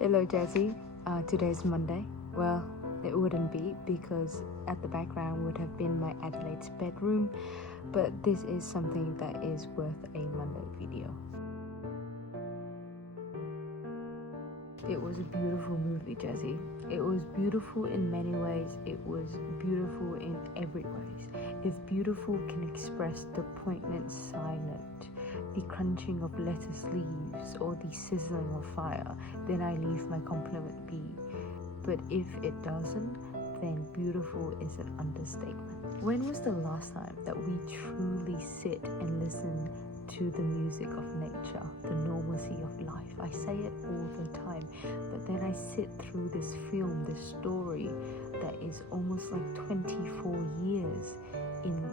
Hello, Jassie. Today's Monday. Well, it wouldn't be because at the background would have been my Adelaide's bedroom, but this is something that is worth a Monday video. It was a beautiful movie, Jassie. It was beautiful in many ways. It was beautiful in every ways. If beautiful can express the poignant silent, the crunching of lettuce leaves, or the sizzling of fire, then I leave my compliment be. But if it doesn't, then beautiful is an understatement. When was the last time that we truly sit and listen to the music of nature, the normalcy of life? I say it all the time, but then I sit through this film, this story that is almost like 24 years in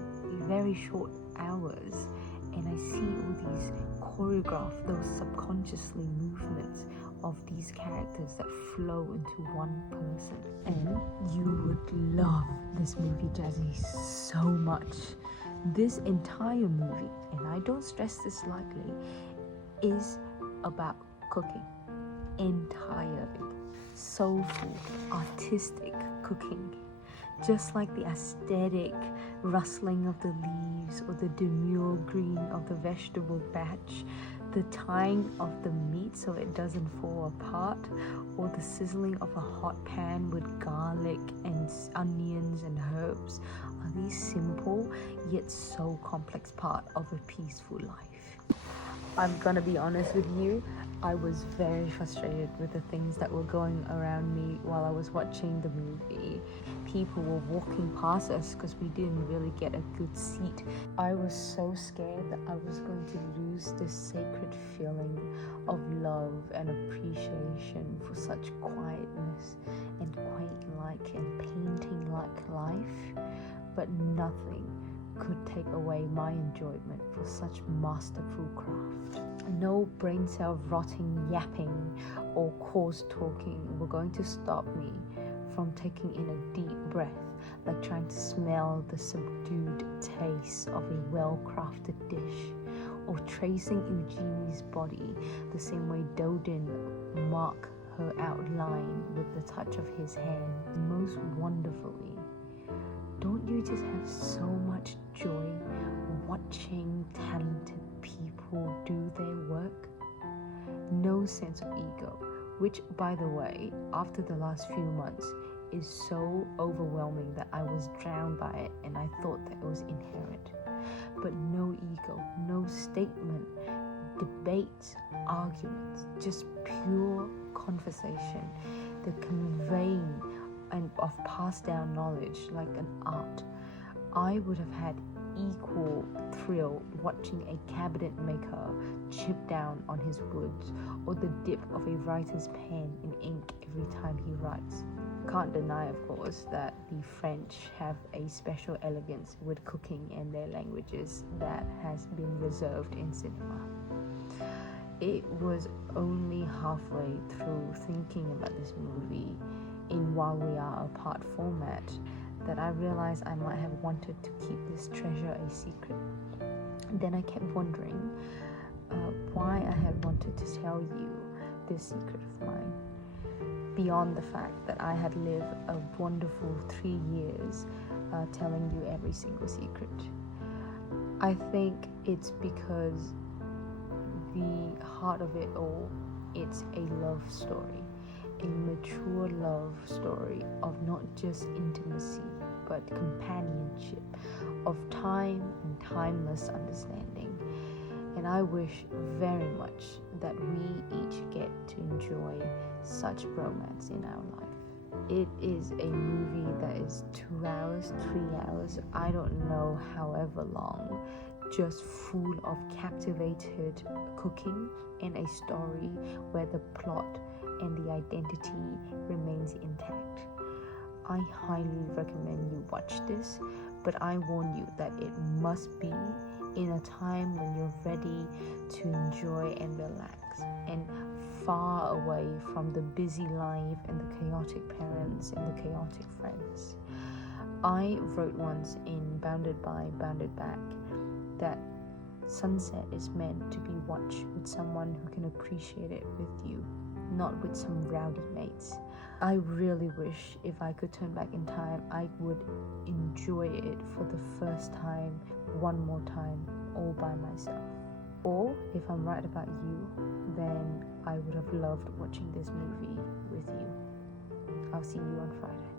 very short hours, and I see all these choreographed, those subconsciously movements of these characters that flow into one person. And you would love this movie, Jassie, so much. This entire movie, and I don't stress this lightly, is about cooking. Entirely. Soulful, artistic cooking. Just like the aesthetic rustling of the leaves or the demure green of the vegetable batch, the tying of the meat so it doesn't fall apart, or the sizzling of a hot pan with garlic and onions and herbs are these simple yet so complex part of a peaceful life. I'm gonna be honest with you, I was very frustrated with the things that were going around me while I was watching the movie. People were walking past us because we didn't really get a good seat. I was so scared that I was going to lose this sacred feeling of love and appreciation for such quietness and quaint-like and painting-like life, but nothing could take away my enjoyment for such masterful craft. No brain cell rotting yapping or coarse talking were going to stop me from taking in a deep breath, like trying to smell the subdued taste of a well-crafted dish, or tracing Eugenie's body the same way Dodin marked her outline with the touch of his hand most wonderfully. Don't you just have so much joy watching talented people do their work? No sense of ego, which, by the way, after the last few months, is so overwhelming that I was drowned by it and I thought that it was inherent. But no ego, no statement, debates, arguments, just pure conversation, the conveying and of passed down knowledge like an art. I would have had equal thrill watching a cabinet maker chip down on his woods, or the dip of a writer's pen in ink every time he writes. Can't deny, of course, that the French have a special elegance with cooking and their languages that has been reserved in cinema. It was only halfway through thinking about this movie in While We Are Apart format that I realized I might have wanted to keep this treasure a secret. And then I kept wondering why I had wanted to tell you this secret of mine, beyond the fact that I had lived a wonderful 3 years telling you every single secret. I think it's because the heart of it all, it's a love story, a mature love story of not just intimacy, but companionship, of time and timeless understanding. And I wish very much that we each get to enjoy such romance in our life. It is a movie that is 2 hours, 3 hours, I don't know, however long, just full of captivated cooking and a story where the plot and the identity remains intact. I highly recommend you watch this, but I warn you that it must be in a time when you're ready to enjoy and relax, and far away from the busy life and the chaotic parents and the chaotic friends. I wrote once in Bounded by, Bounded Back that sunset is meant to be watched with someone who can appreciate it with you, not with some rowdy mates. I really wish if I could turn back in time, I would enjoy it for the first time, one more time, all by myself. Or if I'm right about you, then I would have loved watching this movie with you. I'll see you on Friday.